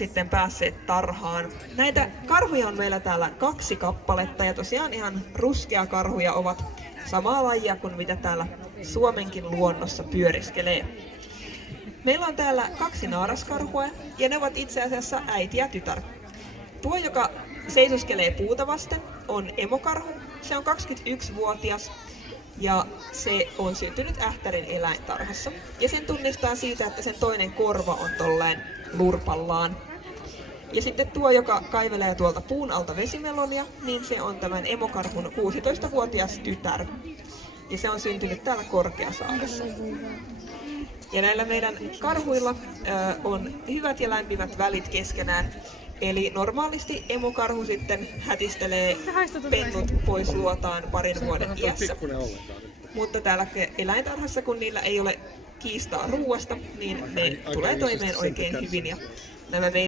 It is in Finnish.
sitten päässeet tarhaan. Näitä karhuja on meillä täällä 2 kappaletta ja tosiaan ihan ruskeakarhuja ovat samaa lajia kuin mitä täällä Suomenkin luonnossa pyöriskelee. Meillä on täällä 2 naaraskarhua ja ne ovat itse asiassa äiti ja tytär. Tuo, joka seisoskelee puuta vasten, on emokarhu. Se on 21-vuotias ja se on syntynyt Ähtärin eläintarhassa. Ja sen tunnistaa siitä, että sen toinen korva on tolleen lurpallaan. Ja sitten tuo, joka kaivelee tuolta puun alta vesimelonia, niin se on tämän emokarhun 16-vuotias tytär. Ja se on syntynyt täällä Korkeasaaressa. Ja näillä meidän karhuilla on hyvät ja lämpimät välit keskenään. Eli normaalisti emokarhu sitten hätistelee pennut pois luotaan parin vuoden iässä. Mutta täällä eläintarhassa, kun niillä ei ole kiistaa ruuasta, niin ne tulee toimeen oikein hyvin. Ja nämä